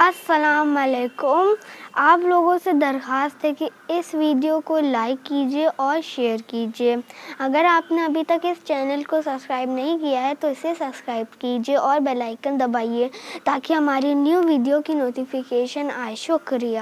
السلام علیکم. آپ لوگوں سے درخواست ہے کہ اس ویڈیو کو لائک کیجیے اور شیئر کیجیے. اگر آپ نے ابھی تک اس چینل کو سبسکرائب نہیں کیا ہے تو اسے سبسکرائب کیجیے اور بیل آئیکن دبائیے تاکہ ہماری نیو ویڈیو کی نوٹیفیکیشن آئے. شکریہ.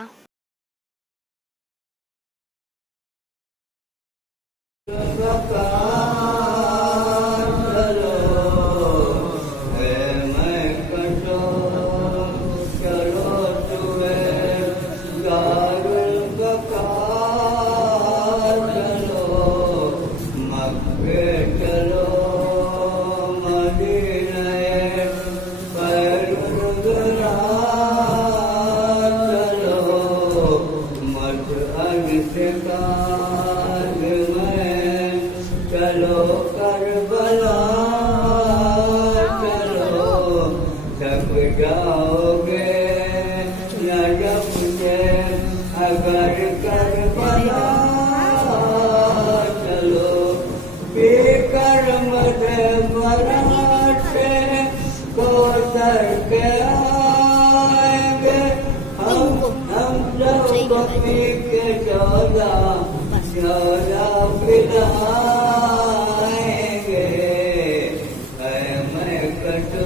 چلو کربلا چلو تھک جاؤ گے نجف سے اگر کربلا چلو بے کرم مراٹھے کو سر کے آئیں گے ہم لوگ پی کے چودہ پلائیں گے اے میں کٹو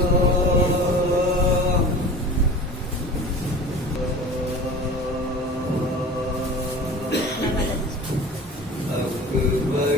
اکبر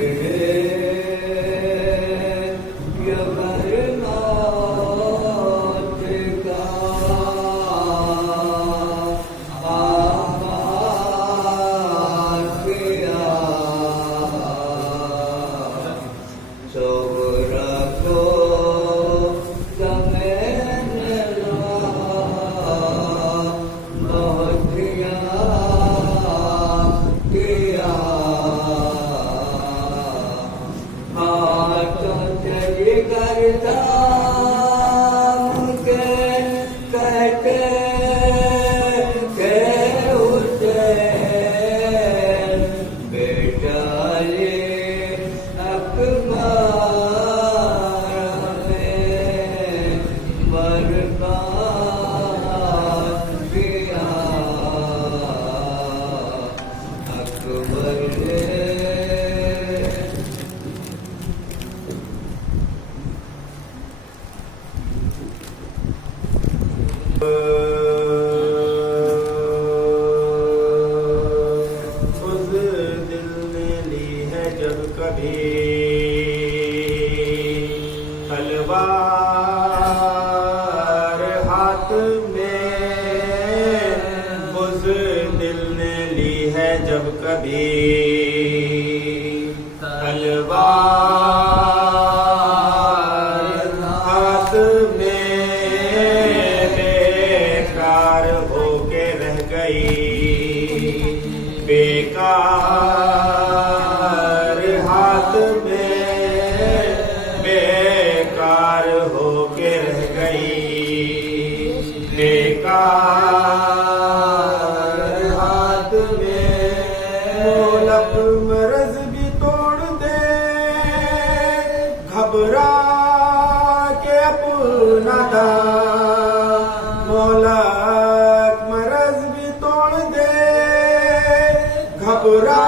تلوار ہاتھ میں بز دل نے لی ہے جب کبھی تلوار ہاتھ میں بیکار ہو کے رہ گئی بیکار ہاتھ میں بیکار ہو کے رہ گئی بیکار ہاتھ میں مولک مرض بھی توڑ دے گھبرا کے اپنا دام مولک مرض بھی توڑ دے گھبرا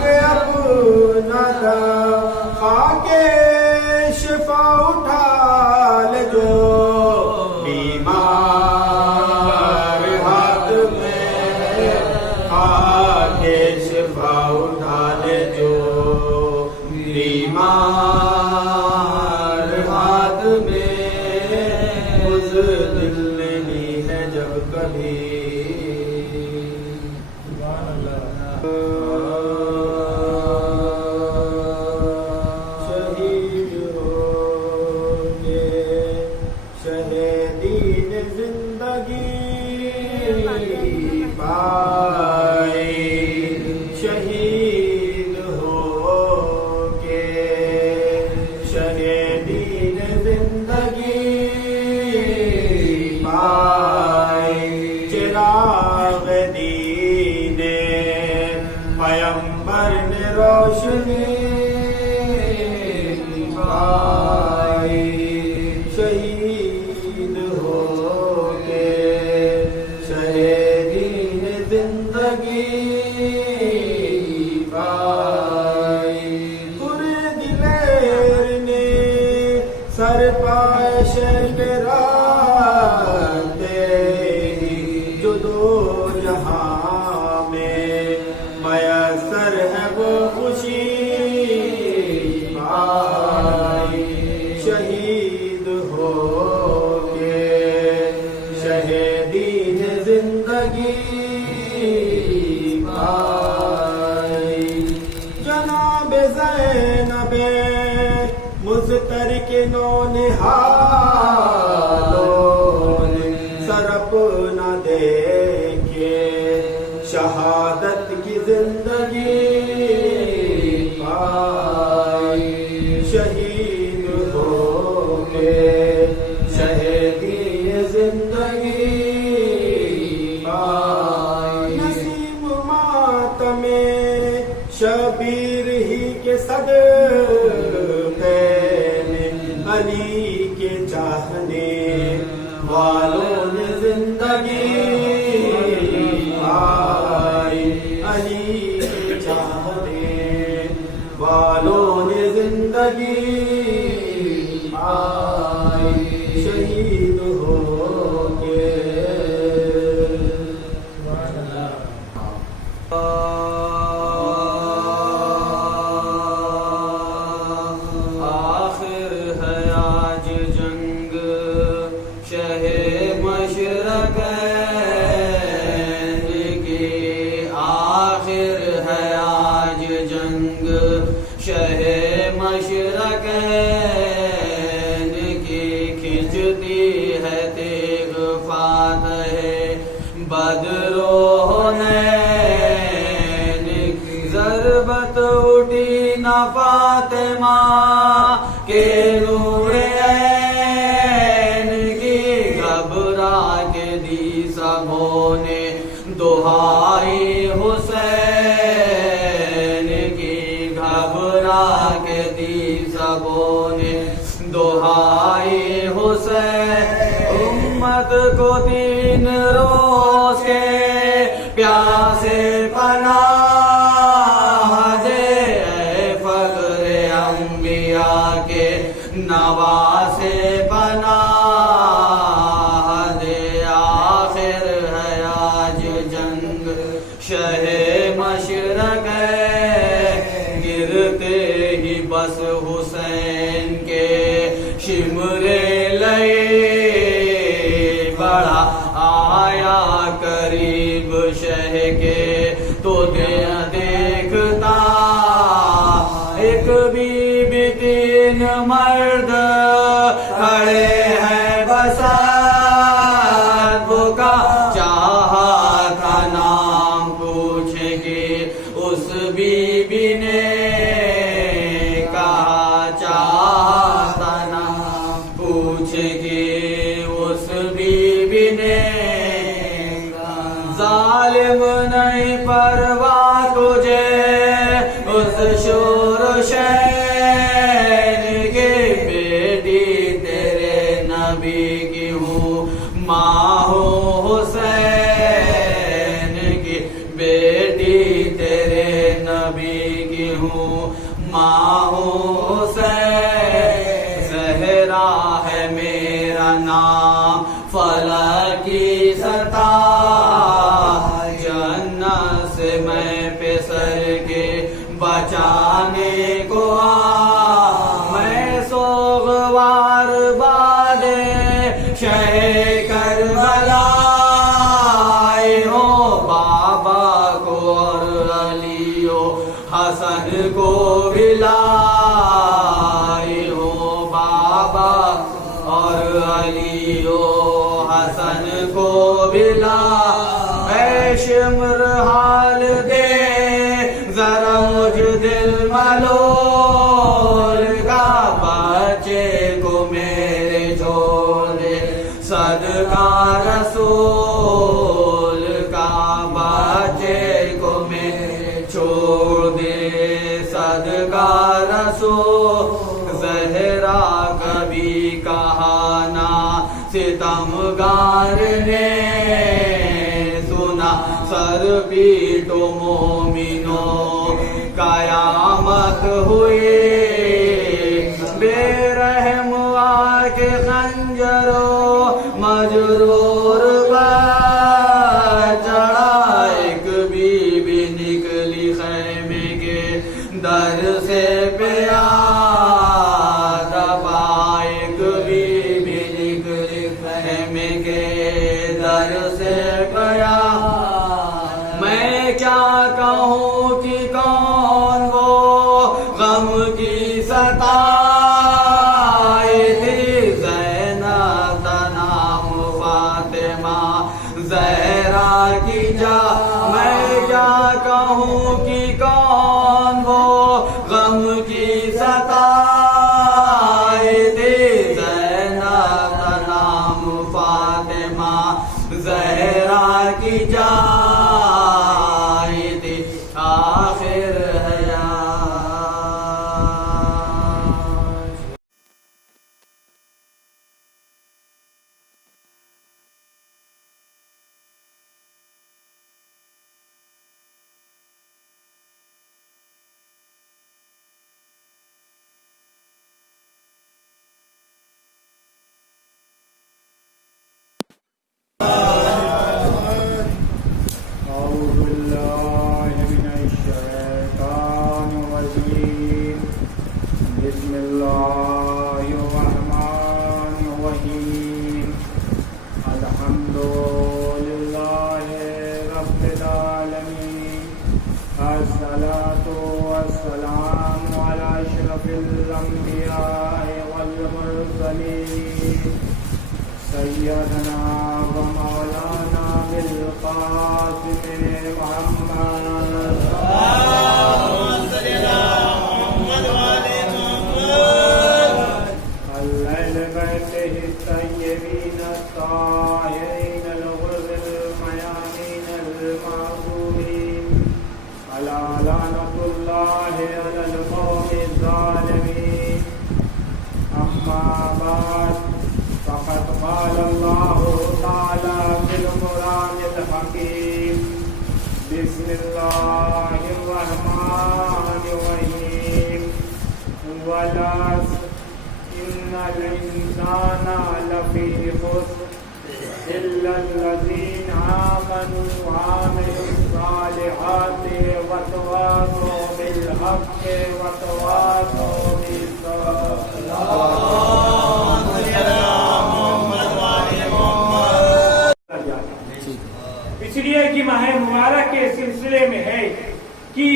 کے اپنا دام خاکے شفا اٹھا لے جو بیمار ہاتھ میں خاکے شفا اٹھا لے جو بیمار ہاتھ میں اس دل نے لی ہے جب کبھی شہید ہو کے شہیدین زندگی پائے چراغ دین پیمبر نے روشنی پائی شہید ہو کے زندگی پائی جناب زینب مضطرق نونہالوں نے سر اپنا دیکھے شہادت کی زندگی پائی شہید ہو کے شہیدی زندگی پائی نسیم ماتم شبیر ہی کے صدقے میں علی کے چاہنے والوں نے زندگی پائی علی کے چاہنے والوں نے زندگی پائی شہید ہو کے آخر ہے آج جنگ شہ مشرقین کی آخر ہے آج جنگ شہ مشرقین کی کھنچتی ہے تیغ فاتح بدرونین ضربت اٹھی نہ فاطمہ کے نور عین کی گھبرا کے دی سبوں نے دہائی حسین کی گھبرا کے دی سبوں نے دہائی حسین امت کو 3 روز کے پیاسے پناہ دے اے فخر انبیاء کے نواسے پناہ دے آخر ہے آج جنگ شہ مشرق گرتے ہی بس حسین کے شمرے لئے بڑا آیا قریب شہ کے تو دیکھتا ایک بی بی 3 مرد کھڑے ہیں بسات بکا چاہا تھا نام پوچھے گی اس بی بی نے کہا چاہا تھا نام پوچھے گی اس بی بی نے ظالم نہیں پرواہ تجھے اس شور شین کی بیٹی تیرے نبی کی ہوں ماں ہوں حسین کی بیٹی تیرے نبی کی ہوں ماں ہوں حسین زہرا ہے میرا نام فلک کی سطح جنت سے میں پسر کے بچانے کو میں سوگوار باد شہ کربلا ہو بابا کو اور علی و حسن کو بلائی ہو بابا اور علی و حسن کو بلا اے شمر حال دے ذرا مجھ دل ملول کا بچے کو میرے چھوڑ دے صدقہ رسول کا بچے کو میرے چھوڑ دے صدقہ رسول زہرا کبھی کہا نہ ستمگار نے سنا سر پیٹو مومنوں قیامت ہوئی بے رحم آ کے خنجروں مجرور چڑھا ایک بی بی نکلی خیمے کے در سے پیادہ ایک بی بی نکلی خیمے کے در سے پیادہ فاطمہ زہرا کی جا میں کیا کہوں کہ کون وہ غم کی ستائے تھے زینب کا نام فاطمہ زہرا کی جائے تھی آخر حیات. أعوذ بالله من الشيطان الرجيم بسم الله الرحمن الرحيم الحمد لله رب العالمين الصلاة والسلام على أشرف الأنبياء والمرسلين سيدنا ومولانا بالقاسم محمد الليل بيته الطيبين الطاهرين الغر الميامين المعصومين ألا لعنة الله على القوم الظالمين أما بعد فقد قال الله تعالى في القرآن الحكيم بسم الله الرحمن الرحيم والعصر إن الإنسان لفي خسر إلا الذين آمنوا وعملوا الصالحات وتواصوا بالحق وتواصوا بالصبر. اس لیے کہ ماہ مبارک کے سلسلے میں ہے کہ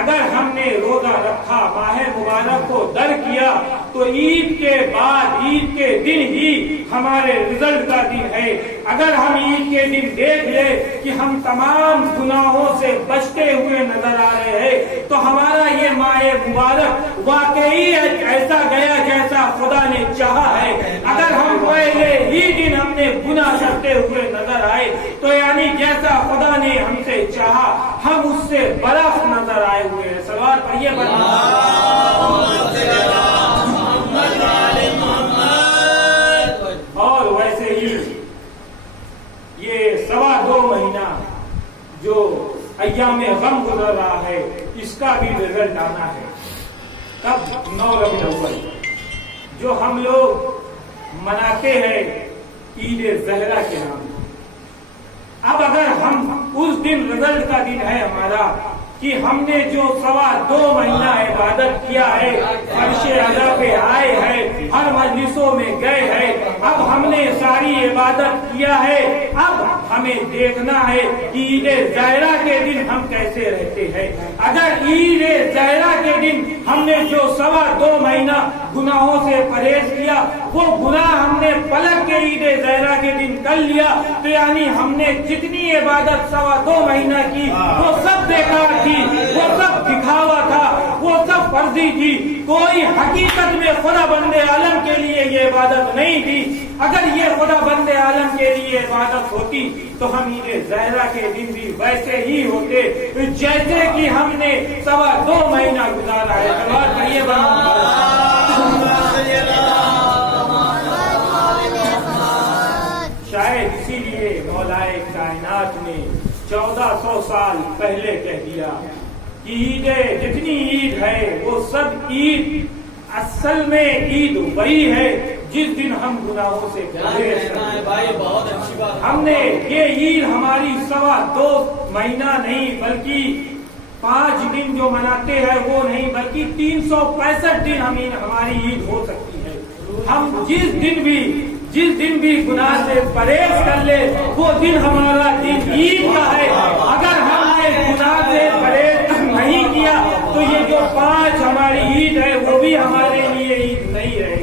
اگر ہم نے روزہ رکھا ماہ مبارک کو در کیا تو عید کے بعد عید کے دن ہی ہمارے رزلٹ کا دن ہے. اگر ہم عید کے دن دیکھ لیں کہ ہم تمام گناہوں سے بچتے ہوئے نظر آ رہے ہیں تو ہمارا یہ ماہ مبارک واقعی ایسا گیا جیسا خدا نے چاہا ہے. اگر ہم پہلے ہی دن ہم نے گناہ کرتے ہوئے نظر آئے تو یعنی جیسا خدا نے ہم سے چاہا ہم اس سے برف نظر آئے ہوئے ہیں. سوال پڑھیے اور ویسے ہی یہ 2.25 مہینہ جو ایام غم گزر رہا ہے اس کا بھی رزلٹ آنا ہے. کب 9 ربیع الاول جو ہم لوگ مناتے ہیں عید زہرا کے نام. اب اگر ہم اس دن رزلٹ کا دن ہے ہمارا کہ ہم نے جو 2.25 مہینہ عبادت کیا ہے فرش اعلیٰ پہ آئے ہیں ہر مجلسوں میں گئے ہیں اب ہم نے ساری عبادت کیا ہے اب ہمیں دیکھنا ہے عید زہرا کے دن ہم کیسے رہتے ہیں. اگر عید زہرا کے دن ہم نے جو 2.25 مہینہ گناہوں سے پرہیز کیا وہ گناہ ہم نے پلک کے عید زہرا کے دن کر لیا تو یعنی ہم نے جتنی عبادت 2.25 مہینہ کی وہ سب بیکار تھی وہ سب دکھاوا تھا وہ سب فرضی تھی کوئی حقیقت میں خدا بند عالم کے لیے یہ عبادت نہیں تھی. اگر یہ خدا بند عالم کے لیے عبادت ہوتی تو ہم عید زہرا کے دن بھی ویسے ہی ہوتے جیسے کہ ہم نے 2.25 مہینہ گزارا ہے. سوال کریے شاید اسی لیے مولائے کائنات نے 1400 سال پہلے کہہ دیا کہ عید جتنی عید ہے وہ سب عید اصل میں عید وہی ہے جس دن ہم گناہوں سے پرہیز کرتے ہیں. بہت اچھی بات. ہم نے یہ عید ہماری 2.25 مہینہ نہیں بلکہ 5 دن جو مناتے ہیں وہ نہیں بلکہ 365 دن ہماری عید ہو سکتی ہے. ہم جس دن بھی گناہ سے پرہیز کر لے وہ دن ہمارا دن عید کا ہے. اگر ہم نے گناہ سے پرہیز نہیں کیا تو یہ جو 5 ہماری عید ہے وہ بھی ہمارے لیے عید نہیں رہے گی.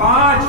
5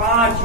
5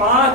5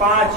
5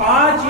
5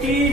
30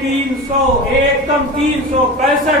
365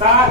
7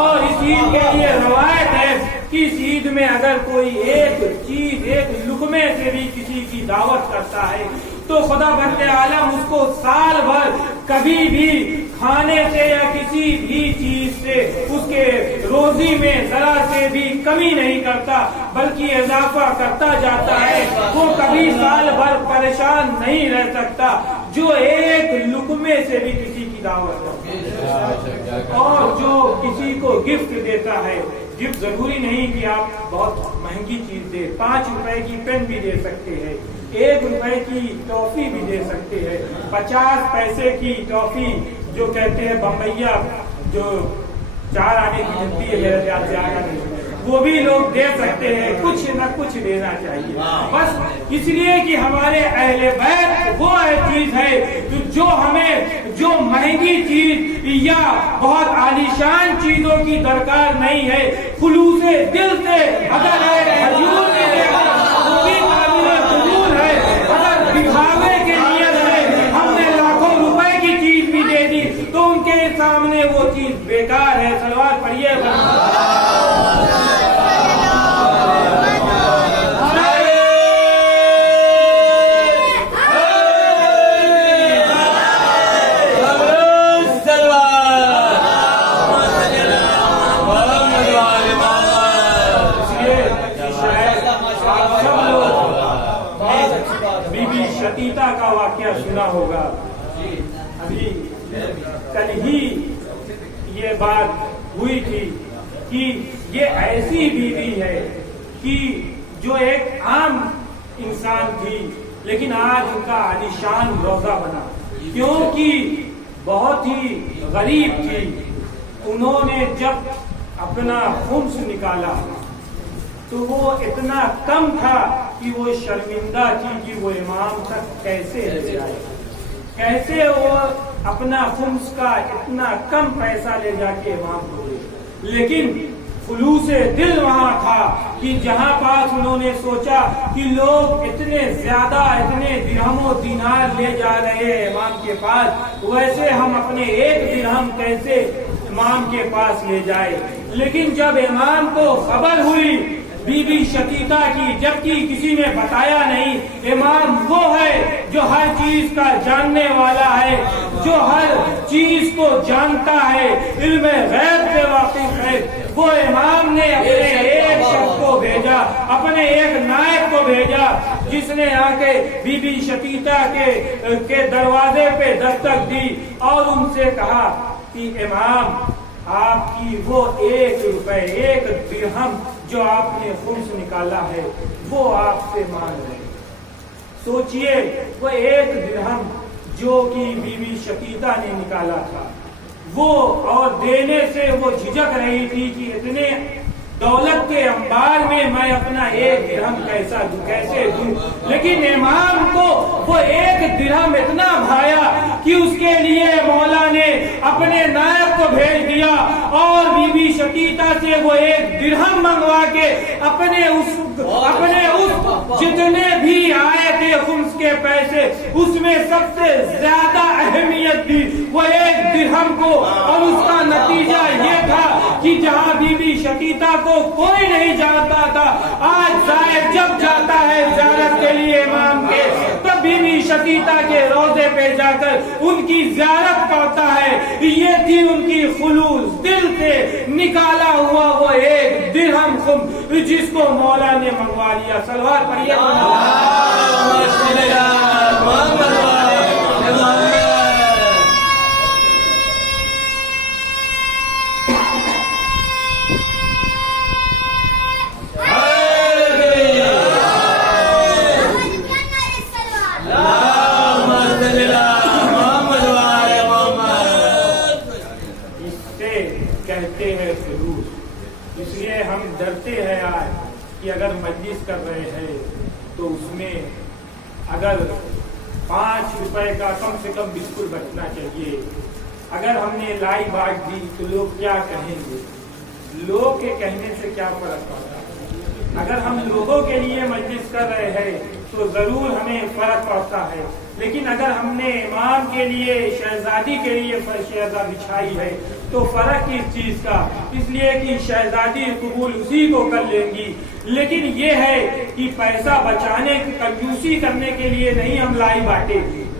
اور اس عید کے لیے روایت ہے کہ اس عید میں اگر کوئی ایک چیز ایک لقمے سے بھی کسی کی دعوت کرتا ہے تو خدا بند عالم اس کو سال بھر کبھی بھی کھانے سے یا کسی بھی چیز سے اس کے روزی میں ذرا سے بھی کمی نہیں کرتا بلکہ اضافہ کرتا جاتا ہے. وہ کبھی سال بھر پریشان نہیں رہ سکتا جو ایک لقمے سے بھی کسی کی دعوت کرتا ہے اور جو کسی کو گفٹ دیتا ہے. گفٹ ضروری نہیں کہ آپ بہت مہنگی چیز دیں. 5 روپے کی پین بھی دے سکتے ہیں, 1 روپے کی ٹافی بھی دے سکتے ہیں, 50 پیسے کی ٹافی جو کہتے ہیں بمبئیا جو 4 آنے کی ملتی ہے میرے خیال سے 8 آنے وہ بھی لوگ دے سکتے ہیں. کچھ نہ کچھ دینا چاہیے بس اس لیے کہ ہمارے اہل بیت وہ چیز ہے جو ہمیں جو مہنگی چیز یا بہت عالیشان چیزوں کی درکار نہیں ہے. خلوص دل سے اگر حضور کے بھی قابل قبول ہے. اگر دکھاوے کے نیت سے ہم نے لاکھوں روپے کی چیز بھی دے دی تو ان کے سامنے وہ چیز بیکار ہے. صلوات پڑھیے. شتیتا کا واقعہ سنا ہوگا. ابھی کل ہی یہ بات ہوئی تھی کہ یہ ایسی بیوی ہے کہ جو ایک عام انسان تھی لیکن آج ان کا عالیشان روضہ بنا کیونکہ بہت ہی غریب تھی. انہوں نے جب اپنا خمس نکالا تو وہ اتنا کم تھا کہ وہ شرمندہ تھی کہ وہ امام تک کیسے لے جائے, کیسے وہ اپنا خمس کا اتنا کم پیسہ لے جا کے امام کو دے. لیکن خلوص دل وہاں تھا کہ جہاں پاس انہوں نے سوچا کہ لوگ اتنے زیادہ اتنے درہم و دینار لے جا رہے ہیں امام کے پاس, ویسے ہم اپنے 1 درہم کیسے امام کے پاس لے جائے. لیکن جب امام کو خبر ہوئی بی بی شتیتا کی, جبکہ کسی نے بتایا نہیں, امام وہ ہے جو ہر چیز کا جاننے والا ہے, جو ہر چیز کو جانتا ہے, علم غیب سے واقف ہے. وہ امام نے اپنے ایک شخص کو بھیجا, اپنے ایک نائب کو بھیجا جس نے آ کے بی بی شتیتا کے دروازے پہ دستک دی اور ان سے کہا کہ امام آپ کی وہ 1 روپے 1 درہم جو آپ نے خمس نکالا ہے وہ آپ سے مانگ رہے. سوچئے وہ 1 درہم جو کہ بی بی شتیتا نے نکالا تھا وہ اور دینے سے وہ جھجک رہی تھی کہ اتنے دولت کے انبار میں میں اپنا 1 درہم کیسے دوں. لیکن امام کو وہ 1 درہم اتنا بھایا کہ اس کے لیے مولا نے اپنے نائب کو بھیج دیا اور بی بی شتیتا سے وہ 1 درہم منگوا کے اپنے اس جتنے بھی آئے تھے خمس کے پیسے اس میں سب سے زیادہ اہمیت دی وہ 1 درہم کو. اور اس کا نتیجہ یہ تھا کہ جہاں بی بی شتیتا کو کوئی نہیں جانتا تھا, آج زائر جب جاتا ہے زیارت کے لیے امام کے تب بی بی شتیتا کے روضے پہ جا کر ان کی زیارت کرتا ہے. یہ تھی ان کی خلوص دل سے نکالا ہوا وہ 1 درہم خمس جس کو مولا نے منگوا لیا. صلوات پڑھیے. اس لیے ہم ڈرتے ہیں آج کہ اگر مجلس کر رہے ہیں تو اس میں اگر 5 روپے کا کم سے کم بسکٹ بچنا چاہیے. اگر ہم نے لائی بانٹ دی تو لوگ کیا کہیں گے؟ لوگ کے کہنے سے کیا فرق پڑتا ہے؟ اگر ہم لوگوں کے لیے مجلس کر رہے ہیں تو ضرور ہمیں فرق پڑتا ہے. لیکن اگر ہم نے امام کے لیے شہزادی کے لیے فرشیزہ بچھائی ہے تو فرق کس چیز کا؟ اس لیے کہ شہزادی قبول اسی کو کر لیں گی، لیکن یہ ہے کہ پیسہ بچانے کنجوسی کرنے کے لیے نہیں ہم لائی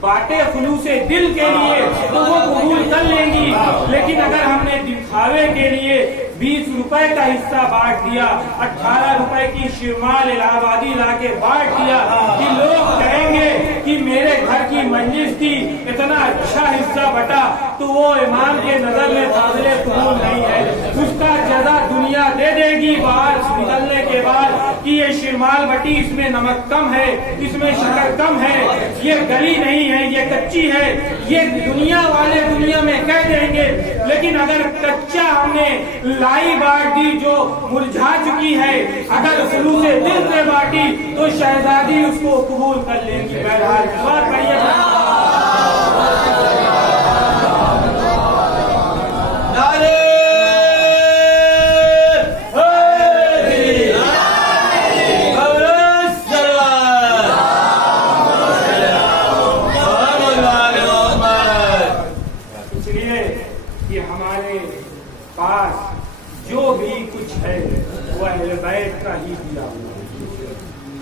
باٹے خلوص دل کے لیے تو وہ قبول کر لیں گی، لیکن اگر ہم نے دکھاوے کے لیے 20 روپے کا حصہ بانٹ دیا، 18 روپے کی شیرمال الہ آبادی لا کے بانٹ دیا کہ لوگ کہیں گے کہ میرے گھر کی مجلس تھی اتنا اچھا حصہ بٹا، تو وہ امام کے نظر میں قابل قبول نہیں ہے، اس کا جزا دنیا دے دے گی باہر نکلنے کے بعد کہ یہ شیرمال بٹی، اس میں نمک کم ہے، اس میں شکر کم ہے، یہ گلی نہیں ہے، یہ کچی ہے، یہ دنیا والے دنیا میں کہہ دیں گے، لیکن اگر کچا ہم نے لائی بانٹ دی جو مرجھا چکی ہے، اگر خلوص دل سے بانٹی تو شہزادی اس کو قبول کر لیں گی۔ بہرحال بات پڑھیے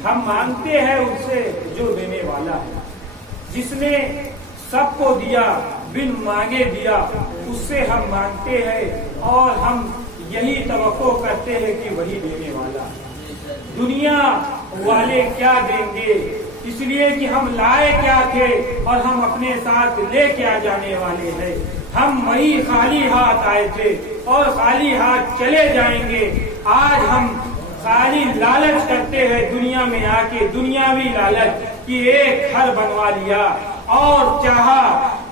ہم مانگتے ہیں اس سے جو دینے والا ہے، جس نے سب کو دیا بن مانگے دیا، اس سے ہم مانگتے ہیں اور ہم یہی توقع کرتے ہیں کہ وہی دینے والا ہے۔ دنیا والے کیا دیں گے، اس لیے کہ ہم لائے کیا تھے اور ہم اپنے ساتھ لے کیا جانے والے ہیں۔ ہم وہی خالی ہاتھ آئے تھے اور خالی ہاتھ چلے جائیں گے۔ آج ہم خالی لالچ کرتے ہیں دنیا میں آ کے، دنیاوی لالچ کہ ایک گھر بنوا لیا اور چاہا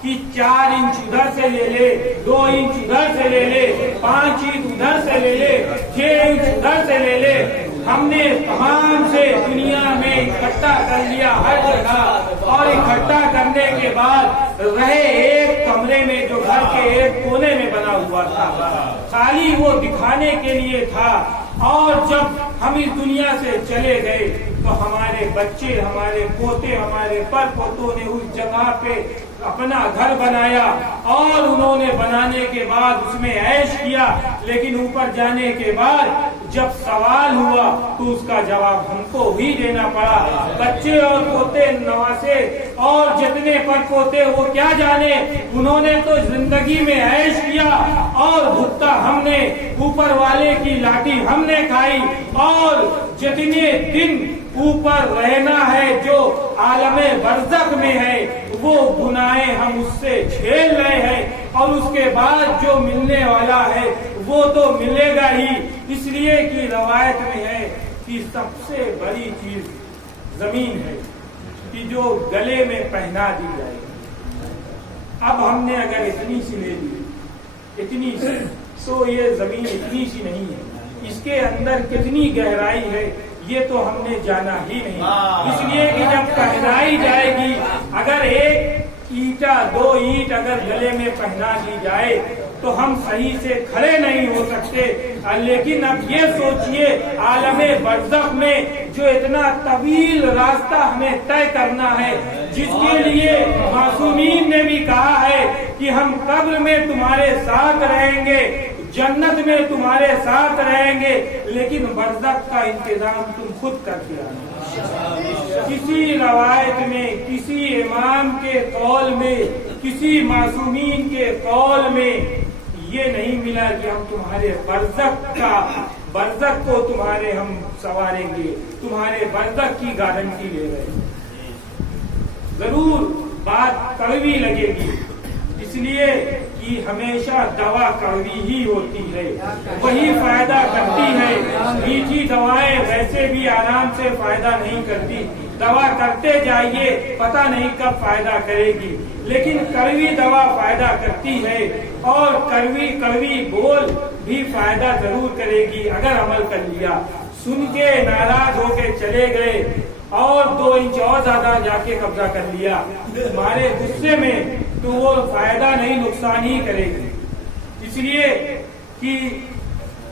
کہ 4 انچ ادھر سے لے لے، 2 انچ ادھر سے لے لے، 5 انچ ادھر سے لے لے، 6 انچ ادھر سے لے لے۔ ہم نے تمام سے دنیا میں اکٹھا کر لیا ہر جگہ، اور اکٹھا کرنے کے بعد رہے ایک کمرے میں جو گھر کے ایک کونے میں بنا ہوا تھا، خالی وہ دکھانے کے لیے تھا۔ اور جب ہم اس دنیا سے چلے گئے تو ہمارے بچے، ہمارے پوتے، ہمارے پر پوتوں نے اس جگہ پہ اپنا گھر بنایا، اور انہوں نے بنانے کے بعد اس میں عیش کیا، لیکن اوپر جانے کے بعد جب سوال ہوا تو اس کا جواب ہم کو ہی دینا پڑا۔ بچے اور پوتے نواسے اور جتنے پر پوتے وہ کیا جانے، انہوں نے تو زندگی میں عیش کیا اور بھگتا ہم نے، اوپر والے کی لاٹھی ہم نے کھائی، اور جتنے دن اوپر رہنا ہے جو عالم برزخ میں ہے وہ گناہیں ہم اس سے جھیل رہے ہیں، اور اس کے بعد جو ملنے والا ہے وہ تو ملے گا ہی۔ اس لیے کہ روایت میں ہے کہ سب سے بڑی چیز زمین ہے کہ جو گلے میں پہنا دی جائے۔ اب ہم نے اگر اتنی سی لے لی، اتنی سی، تو یہ زمین اتنی سی نہیں ہے، اس کے اندر کتنی گہرائی ہے یہ تو ہم نے جانا ہی نہیں۔ اس لیے کہ جب پہنائی جائے گی، اگر ایک اینٹا 2 اینٹ اگر گلے میں پہنا دی جائے تو ہم صحیح سے کھڑے نہیں ہو سکتے، لیکن اب یہ سوچئے عالم برزخ میں جو اتنا طویل راستہ ہمیں طے کرنا ہے، جس کے لیے معصومین نے بھی کہا ہے کہ ہم قبر میں تمہارے ساتھ رہیں گے، جنت میں تمہارے ساتھ رہیں گے، لیکن برزخ کا انتظام تم خود کر کے آنا۔ کسی روایت میں، کسی امام کے قول میں، کسی معصومین کے قول میں یہ نہیں ملا کہ ہم تمہارے برزخ کو تمہارے ہم سواریں گے، تمہارے برزخ کی گارنٹی لے رہے ہیں۔ ضرور بات کڑوی لگے گی، اس لیے کہ ہمیشہ دوا کڑوی ہی ہوتی ہے، وہی فائدہ کرتی ہے۔ میٹھی دوائیں ویسے بھی آرام سے فائدہ نہیں کرتی، دوا کرتے جائیے پتہ نہیں کب فائدہ کرے گی، لیکن کڑوی دوا فائدہ کرتی ہے، اور کڑوی بول بھی فائدہ ضرور کرے گی اگر عمل کر لیا۔ سن کے ناراض ہو کے چلے گئے اور 2 انچ اور زیادہ جا کے قبضہ کر لیا ہمارے غصے میں، تو وہ فائدہ نہیں نقصان ہی کرے گی۔ اس لیے کہ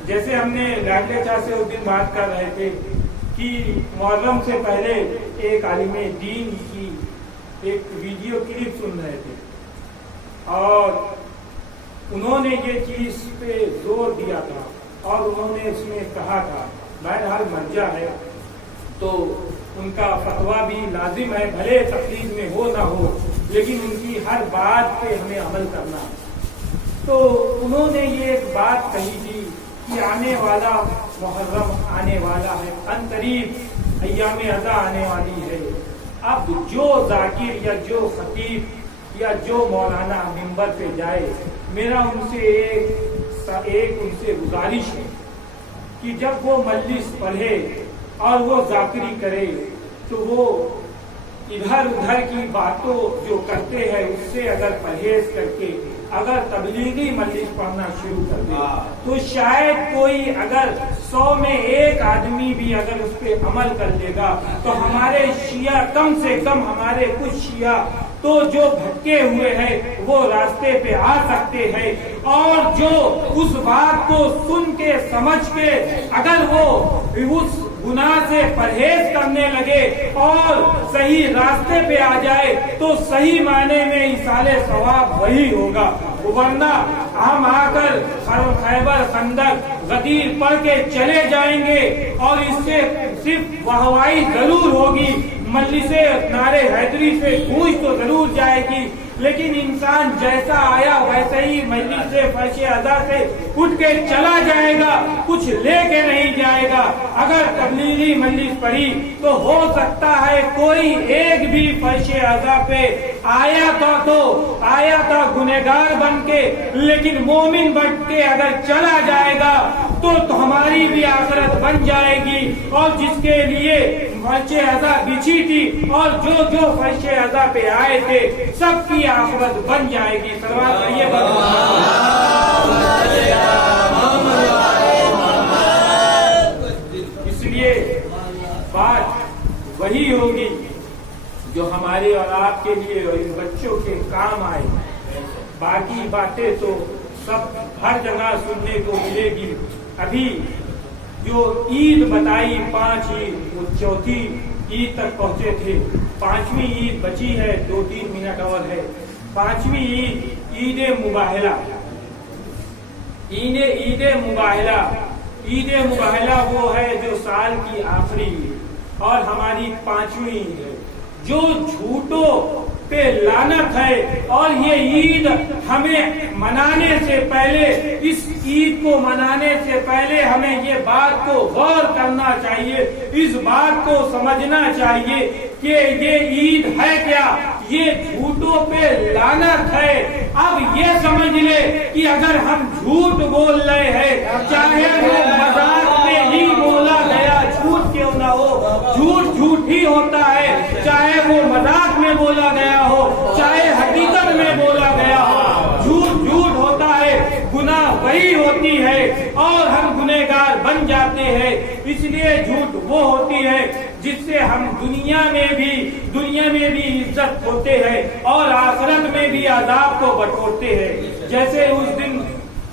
جیسے ہم نے لاڈلے چاچا سے اس دن بات کر رہے تھے کہ محرم سے پہلے ایک عالم دین کی ایک ویڈیو کلپ سن رہے تھے، اور انہوں نے یہ چیز پہ زور دیا تھا اور انہوں نے اس میں کہا تھا، بہرحال مرجع ہے تو ان کا فتویٰ بھی لازم ہے، بھلے تقلید میں ہو نہ ہو، لیکن ان کی ہر بات پہ ہمیں عمل کرنا۔ تو انہوں نے یہ ایک بات کہی تھی کہ آنے والا محرم آنے والا ہے، ان قریب ایام عزا آنے والی ہے، اب جو ذاکر یا جو خطیب یا جو مولانا منبر پہ جائے، میرا ان سے ایک ان سے گزارش ہے کہ جب وہ مجلس پڑھے اور وہ ذاکری کرے تو وہ ادھر ادھر کی باتوں جو کرتے ہیں اس سے اگر پرہیز کر کے اگر تبلیغی مجلس پڑھنا شروع کر دے تو شاید کوئی اگر 100 میں 1 آدمی بھی اگر اس پہ عمل کر لے گا تو ہمارے شیعہ کم سے کم ہمارے کچھ شیعہ تو جو بھٹکے ہوئے ہیں وہ راستے پہ آ سکتے ہیں، اور جو اس بات کو سن کے سمجھ کے اگر وہ اس گناہ سے پرہیز کرنے لگے اور صحیح راستے پہ آ جائے تو صحیح معنی میں ایصال ثواب وہی ہوگا، ورنہ ہم آ کر خیبر خندق غدیر پڑھ کے چلے جائیں گے اور اس سے صرف واہوائی ضرور ہوگی، مجلس نعرے حیدری سے گونج تو ضرور جائے گی، لیکن انسان جیسا آیا ویسے ہی مجلس سے فرش عزا سے اٹھ کے چلا جائے گا، کچھ لے کے نہیں جائے گا۔ اگر تبلیغی مجلس پڑھی تو ہو سکتا ہے کوئی ایک بھی فرش عزا پہ آیا تھا گنہگار بن کے، لیکن مومن بن کے اگر چلا جائے گا تو ہماری بھی آخرت بن جائے گی، اور جس کے لیے فرش عزا بچھی تھی اور جو فرش عزا پہ آئے تھے سب کی آخرت بن جائے گی۔ سلوات پڑھیے اس لیے بات وہی ہوگی جو ہمارے اور آپ کے لیے اور ان بچوں کے کام آئے، باقی باتیں تو سب ہر جگہ سننے کو ملے گی۔ ابھی جو عید بتائی 5 عید، وہ 4تھی عید تک پہنچے تھے، 5ویں عید بچی ہے، 2-3 منٹ اور ہے۔ 5ویں عید عید مباہلہ، عید مباہلہ وہ ہے جو سال کی آخری عید اور ہماری 5ویں عید ہے، جو جھوٹوں پہ لعنت ہے، اور یہ عید ہمیں منانے سے پہلے، اس عید کو منانے سے پہلے ہمیں یہ بات کو غور کرنا چاہیے، اس بات کو سمجھنا چاہیے کہ یہ عید ہے کیا، یہ جھوٹوں پہ لعنت ہے۔ اب یہ سمجھ لے کہ اگر ہم جھوٹ بول رہے ہیں، چاہے وہ مذاق میں ہی بولا گیا جھوٹ کیوں نہ ہو، جھوٹ ہی ہوتا ہے، چاہے وہ مذاق میں بولا گیا ہو، چاہے حقیقت میں بولا گیا ہو، جھوٹ ہوتا ہے، گناہ وہی ہوتی ہے اور ہم گنہگار بن جاتے ہیں۔ اس لیے جھوٹ وہ ہوتی ہے جس سے ہم دنیا میں بھی عزت ہوتے ہیں اور آخرت میں بھی عذاب کو بٹورتے ہیں۔ جیسے اس دن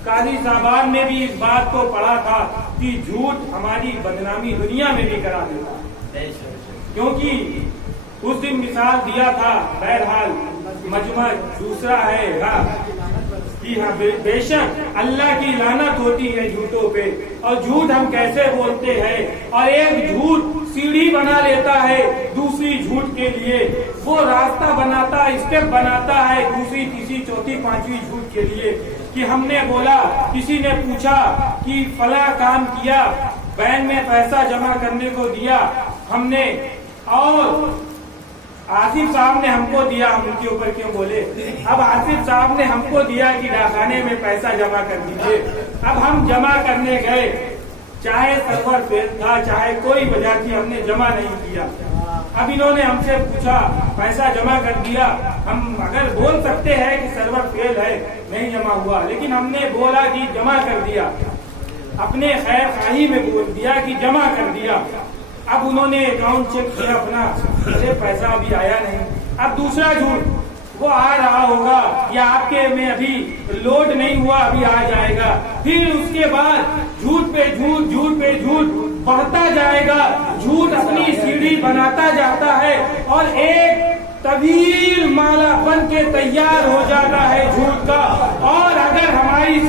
قاضی صاحبان نے بھی اس بات کو پڑھا تھا کہ جھوٹ ہماری بدنامی دنیا میں بھی کرا دیتا ہے، کیونکہ اس دن مثال دیا تھا۔ بہرحال مجمع دوسرا ہے، بے شک اللہ کی لعنت ہوتی ہے جھوٹوں پہ، اور جھوٹ ہم کیسے بولتے ہیں، اور ایک جھوٹ سیڑھی بنا لیتا ہے دوسری جھوٹ کے لیے، وہ راستہ بناتا ہے، اسٹیپ بناتا ہے دوسری تیسری چوتھی پانچویں جھوٹ کے لیے، کہ ہم نے بولا، کسی نے پوچھا کہ فلاں کام کیا، بینک میں پیسہ جمع کرنے کو دیا ہم نے، اور آصف صاحب نے ہم کو دیا، ہم ان کے اوپر کیوں بولے، اب آصف صاحب نے ہم کو دیا کہ ڈاکخانے میں پیسہ جمع کر دیجیے، اب ہم جمع کرنے گئے، چاہے سرور فیل تھا چاہے کوئی وجہ تھی، ہم نے جمع نہیں کیا۔ اب انہوں نے ہم سے پوچھا پیسہ جمع کر دیا، ہم اگر بول سکتے ہیں کہ سرور فیل ہے نہیں جمع ہوا، لیکن ہم نے بولا کہ جمع کر دیا، اپنے خیر خواہی میں بول دیا کہ جمع کر دیا۔ اب انہوں نے اکاؤنٹ چیک کیا اپنا، پیسہ ابھی آیا نہیں۔ اب دوسرا جھوٹ، وہ آ رہا ہوگا یا آپ کے میں ابھی لوڈ نہیں ہوا، ابھی آ جائے گا۔ پھر اس کے بعد جھوٹ پہ جھوٹ بڑھتا جائے گا، جھوٹ اپنی سیڑھی بناتا جاتا ہے اور ایک طویل مالا بن کے تیار ہو جاتا ہے جھوٹ کا۔ اور اگر ہمارے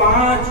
5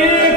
1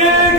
1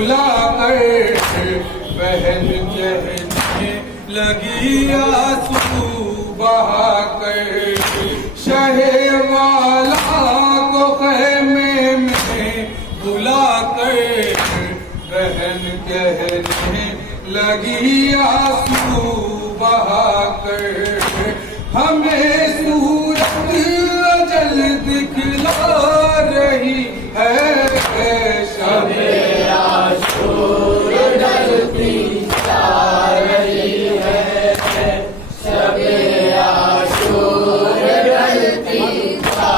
بلا کر بہن کہنے لگی آنسو بہا کر شہر والا کو خیمے میں بلا کر بہن کہنے لگی آنسو بہا کر ہمیں صورت اجل دکھلا رہی ہے شب عاشور ڈلتی جا رہی ہے شب عاشور ڈلتی جا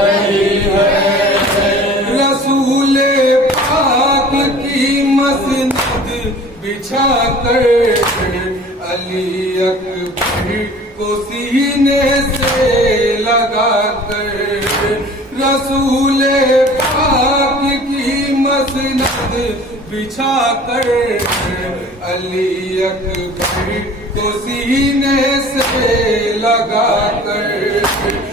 رہی ہے رسول پاک کی مسند بچھا کر علی اکبر کو سینے سے لگا کر رسول پاک کی مسند بچھا کر علی اکبر کو سینے سے لگا کر